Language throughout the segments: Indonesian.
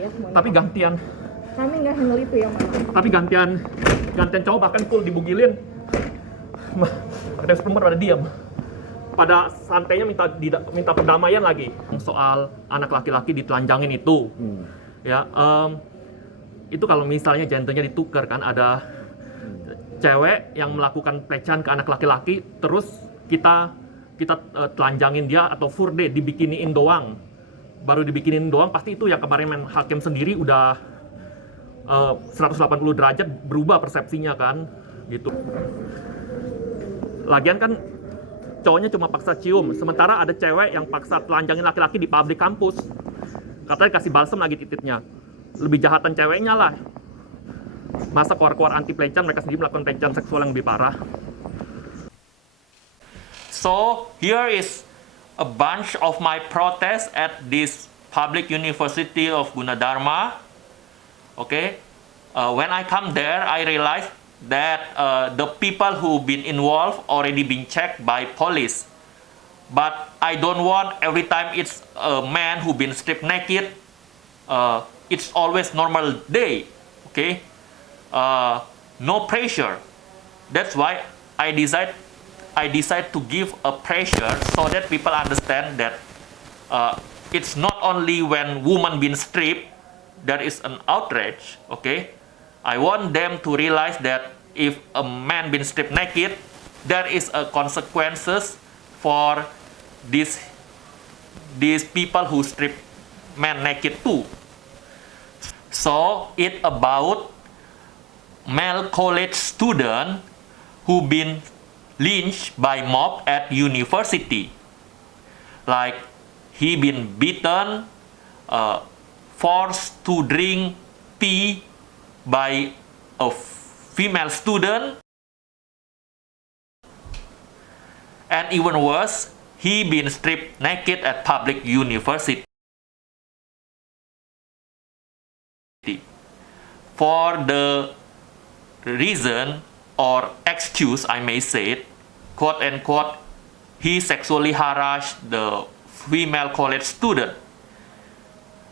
ya semuanya. Tapi gantian. Kami nggak handle itu ya, Mas. Tapi gantian cowok bahkan full dibugilin. Ada seperempat pada diam. Pada santainya minta perdamaian lagi soal anak laki-laki ditelanjangin itu. Ya, itu kalau misalnya gendernya ditukar kan, ada cewek yang melakukan pelecehan ke anak laki-laki, terus kita telanjangin dia atau furde dibikiniin doang. Baru dibikinin doang, pasti itu yang kemarin hakim sendiri udah 180 derajat berubah persepsinya kan, gitu. Lagian kan cowoknya cuma paksa cium, sementara ada cewek yang paksa telanjangin laki-laki di publik kampus. Katanya kasih balsem lagi titiknya. Lebih jahatan ceweknya lah. Masa keluar-keluar anti pelecehan, mereka sendiri melakukan pelecehan seksual yang lebih parah. So here is a bunch of my protests at this public university of Gunadarma. Okay, when I come there, I realized that the people who've been involved already been checked by police. But I don't want every time it's a man who been stripped naked, it's always normal day, okay? No pressure. That's why I decide to give a pressure so that people understand that it's not only when woman been stripped that is an outrage, okay? I want them to realize that if a man been stripped naked, there is a consequences for these people who strip men naked too. So it about male college student who been lynched by mob at university. Like he been beaten, forced to drink tea by a female student, and even worse, he been stripped naked at public university. For the reason or excuse, I may say it, quote unquote, he sexually harassed the female college student.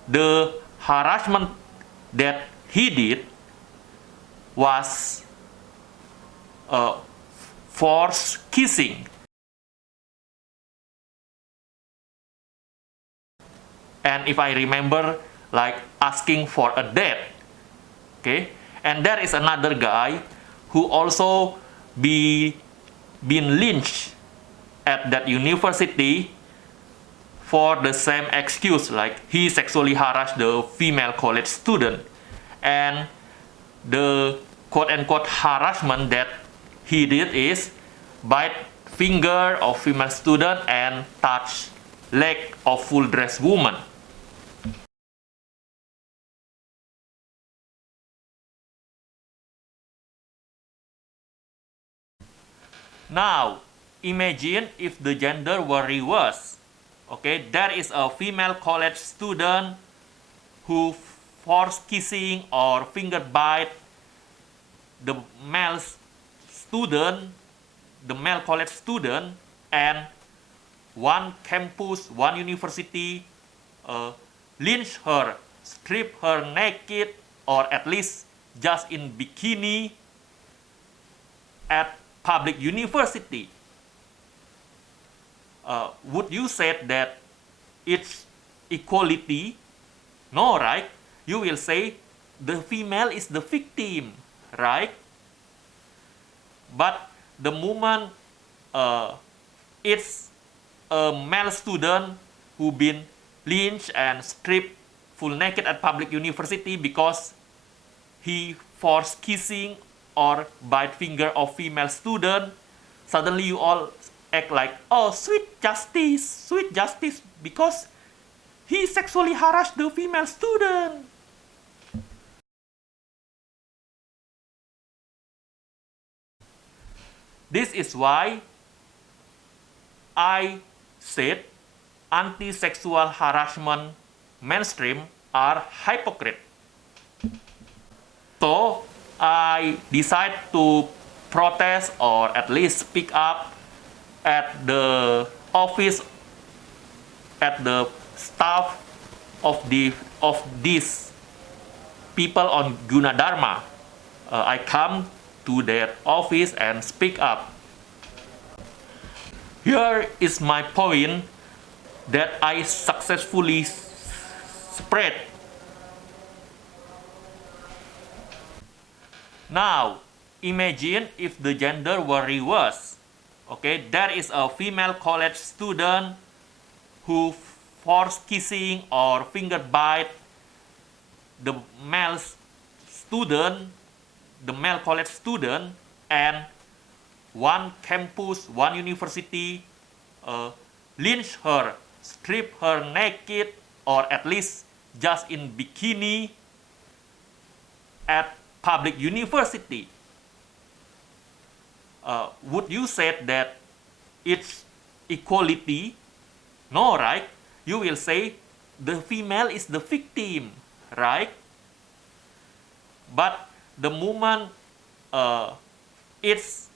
The harassment that he did was forced kissing. And if I remember, like asking for a date. Okay? And there is another guy who also been lynched at that university for the same excuse, like he sexually harassed the female college student. And the quote-unquote harassment that he did is bite finger of female student and touch leg of full dress woman. Now, imagine if the gender were reversed. Okay, there is a female college student who force kissing or finger bite the male student, the male college student, and one campus, one university lynch her, strip her naked, or at least just in bikini at public university. Would you say that it's equality? No, right? You will say the female is the victim, right? But the moment it's a male student who been lynched and stripped full naked at public university because he forced kissing or bite finger of female student, suddenly you all act like, oh, sweet justice, because he sexually harassed the female student. This is why I said anti-sexual harassment mainstream are hypocrite. So I decide to protest or at least speak up at the office, at the staff of this people on Gunadarma. I come to their office and speak up. Here is my point that I successfully spread. Now, imagine if the gender were reversed. Okay, there is a female college student who force kissing or finger bite the male student, the male college student, and one campus, one university lynch her, strip her naked, or at least just in bikini at public university. Would you say that it's equality? No, right? You will say the female is the victim, right? But the moment it's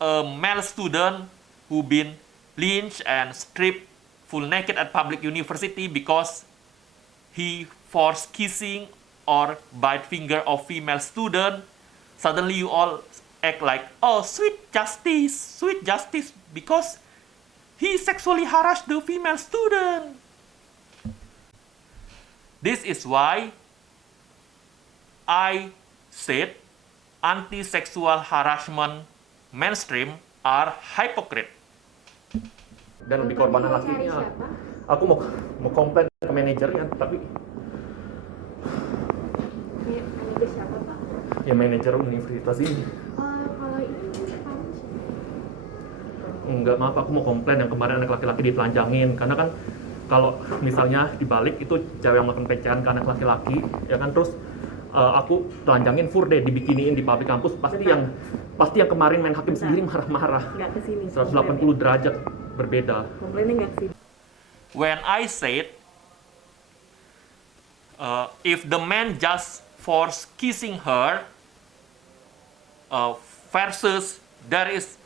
a male student who been lynched and stripped full naked at public university because he forced kissing or bite finger of female student, suddenly you all act like, oh, sweet justice, because he sexually harassed the female student. This is why I said anti-sexual harassment mainstream are hypocrite. Dan lebih korbanan lakinya. Aku mau komplain ke manajernya, tapi Manajer siapa, Pak? ya manajer universitas ini. Kalau ini kamu sih. Enggak, maaf, aku mau komplain yang kemarin anak laki-laki ditelanjangin. Karena kan kalau misalnya dibalik itu cewek yang melakukan pelecehan ke anak laki-laki, ya kan, terus aku telanjangin fur deh, dibikiniin di publik kampus, pasti yang kemarin main hakim sendiri marah-marah. Nggak kesini. 180 derajat berbeda. Komplainnya nggak kesini. When I said if the man just force kissing her versus there is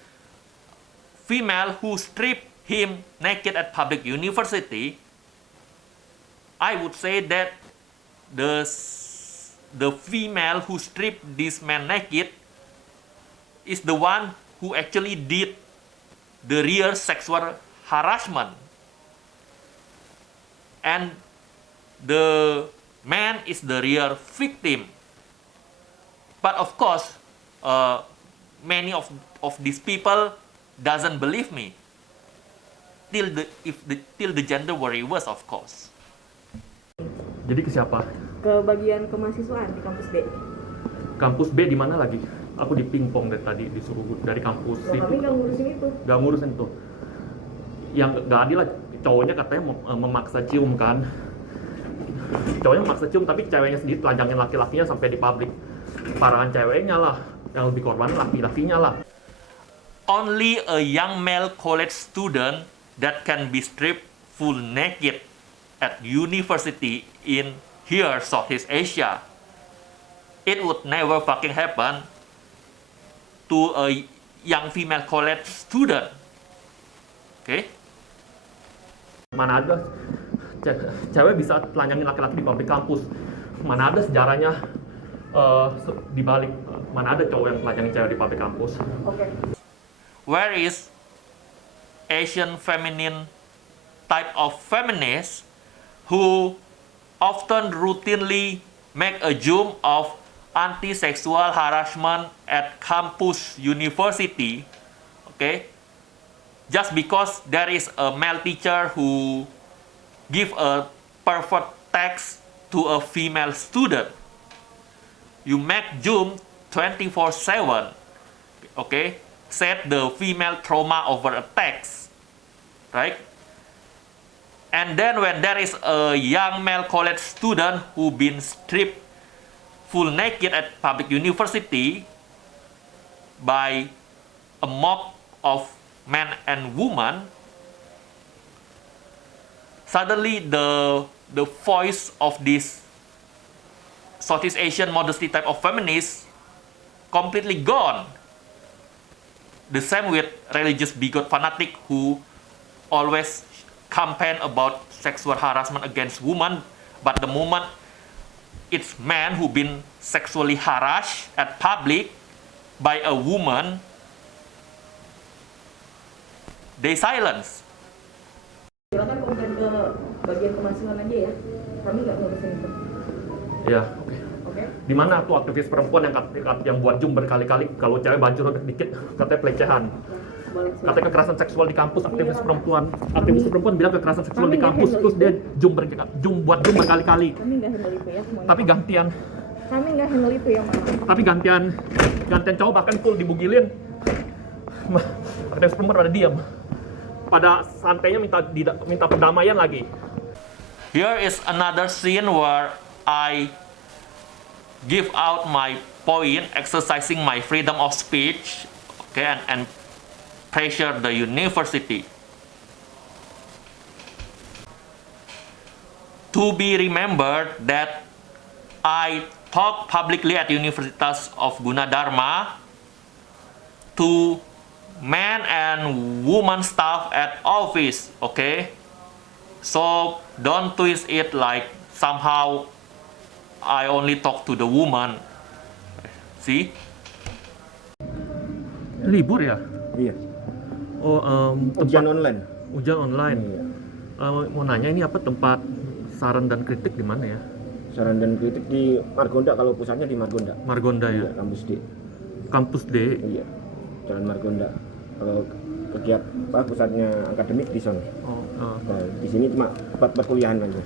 female who strip him naked at public university, I would say that the female who stripped this man naked is the one who actually did the real sexual harassment, and the man is the real victim. But of course, many of these people doesn't believe me till the gender were reversed, of course. Jadi ke siapa? Ke bagian kemahasiswaan di kampus B. Kampus B di mana lagi? Aku di pingpong dari tadi, disuruh dari kampus Loh, itu. kami nggak ngurusin itu. Gak ngurusin tuh. Yang gak adil lah, cowoknya katanya memaksa cium kan. Cowoknya memaksa cium, tapi ceweknya sendiri telanjangin laki-lakinya sampai di publik. Parahan ceweknya lah, yang lebih korban laki-lakinya lah. Only a young male college student that can be stripped full naked at university in here, Southeast Asia. It would never fucking happen to a young female college student. Okay? Mana ada cewek bisa telanjangin laki-laki di publik kampus. Mana ada sejarahnya dibalik. Mana ada cowok yang telanjangin cewek di publik kampus. Oke. Where is Asian feminine type of feminists who often routinely make a zoom of anti-sexual harassment at campus university, okay? Just because there is a male teacher who give a pervert text to a female student. You make zoom 24/7, okay? Set the female trauma over a text, right? And then when there is a young male college student who been stripped full naked at public university by a mob of men and women, suddenly the voice of this Southeast Asian modesty type of feminist completely gone. The same with religious bigot fanatic who always campaign about sexual harassment against women, but the moment it's men who been sexually harassed at public by a woman, they silence. Silakan komplain ke bagian kemahasiswaan aja ya. Kami nggak ngurusin itu. Ya, oke. Oke? Di mana tuh aktivis perempuan yang buat Zoom berkali-kali kalau cewek baju dikit katanya pelecehan. Boleh. Katanya kekerasan seksual di kampus, aktivis perempuan bilang kekerasan seksual di kampus, terus dia buat Zoom berkali-kali. Kami nggak handle itu ya semuanya. Tapi gantian Ya Mas. gantian cowok bahkan full dibugilin. Aktivis perempuan pada diam. Pada santainya minta perdamaian lagi. Here is another scene where I give out my point, exercising my freedom of speech, okay, and pressure the university. To be remembered that I talk publicly at Universitas of Gunadarma to men and women staff at office, okay? So don't twist it like somehow I only talk to the woman. See? Libur ya? Iya. Oh, Ujian online. ujian online. Iya. Mau nanya ini apa tempat saran dan kritik di mana ya? Saran dan kritik di Margonda, kalau pusatnya di Margonda. Margonda ya? Iya, kampus D. Kampus D. Iya. Jalan Margonda. Kalau kegiatan pusatnya akademik di sana. Oh, Nah, di sini cuma tempat perkuliahan aja.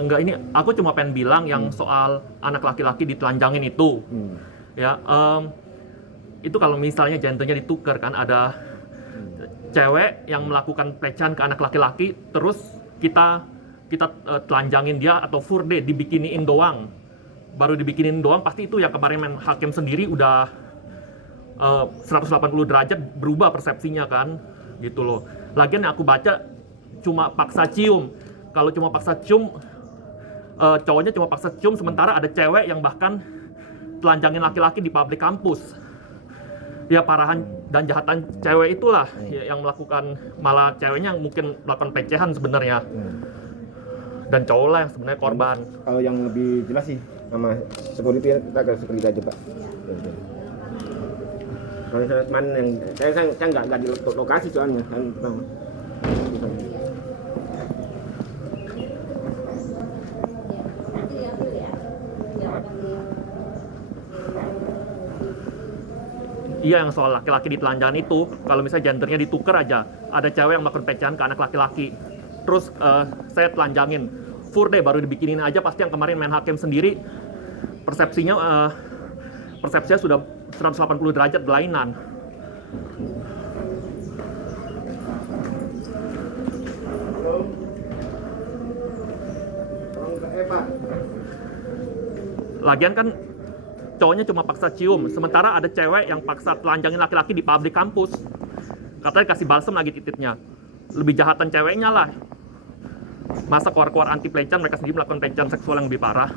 enggak, ini aku cuma pengen bilang yang soal anak laki-laki ditelanjangin itu. Ya, itu kalau misalnya gendernya ditukar kan, ada cewek yang melakukan pelecehan ke anak laki-laki, terus kita telanjangin dia atau furde dibikiniin doang, baru dibikinin doang, pasti itu yang kemarin hakim sendiri udah 180 derajat berubah persepsinya kan, gitu loh. Lagian yang aku baca cuma paksa cium. Kalau cuma paksa cium, cowoknya cuma paksa cium, sementara ada cewek yang bahkan telanjangin laki-laki di publik kampus. Ya, parahan dan jahatan cewek itulah yang melakukan, malah ceweknya yang mungkin melakukan pelecehan sebenarnya. Dan cowok lah yang sebenarnya korban. Kalau yang lebih jelas sih sama security, kita ke security aja, Pak. Kalau teman yang saya nggak di lokasi soalnya kan. Iya, yang soal laki-laki ditelanjangin itu, kalau misalnya gendernya ditukar aja, ada cewek yang melakukan pelecehan ke anak laki-laki, terus saya telanjangin, furde baru dibikinin aja, pasti yang kemarin main hakim sendiri persepsinya sudah 180 derajat berlainan. Lagian kan cowoknya cuma paksa cium, sementara ada cewek yang paksa telanjangin laki-laki di publik kampus. Katanya kasih balsem lagi titiknya. Lebih jahatan ceweknya lah. Masa keluar-keluar anti pelecehan, mereka sendiri melakukan pelecehan seksual yang lebih parah.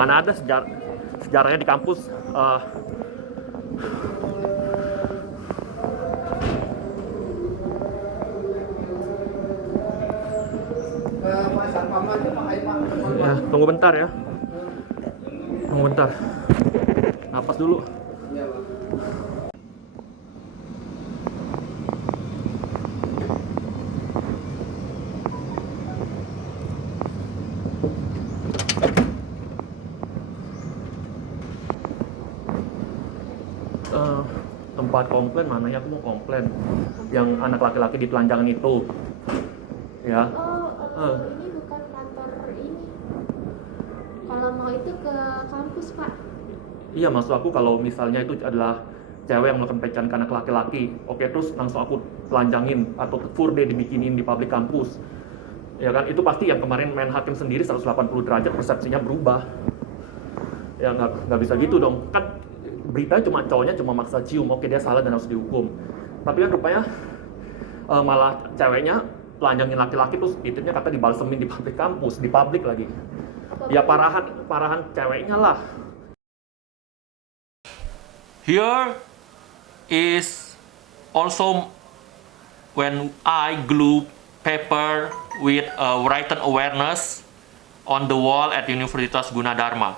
Mana ada sejarahnya di kampus ya, tunggu bentar ya. Tunggu bentar. Napas dulu. Tempat komplain mananya, aku mau komplain yang anak laki-laki ditelanjangin itu ya. Ini bukan kantor ini. Kalau mau itu ke kampus, Pak. Iya, maksud aku kalau misalnya itu adalah cewek yang melakukan pelecehan ke anak laki-laki, oke, terus langsung aku telanjangin atau furde dibikinin di publik kampus, ya kan, itu pasti yang kemarin main hakim sendiri 180 derajat persepsinya berubah. Ya nggak bisa gitu dong, kan berita cuma cowoknya cuma maksa cium, oke dia salah dan harus dihukum. Tapi kan rupanya malah ceweknya telanjangin laki-laki terus titipnya kata dibalsemin di publik kampus, di publik lagi. Ya parahan ceweknya lah. Here is also when I glue paper with written awareness on the wall at Universitas Gunadarma.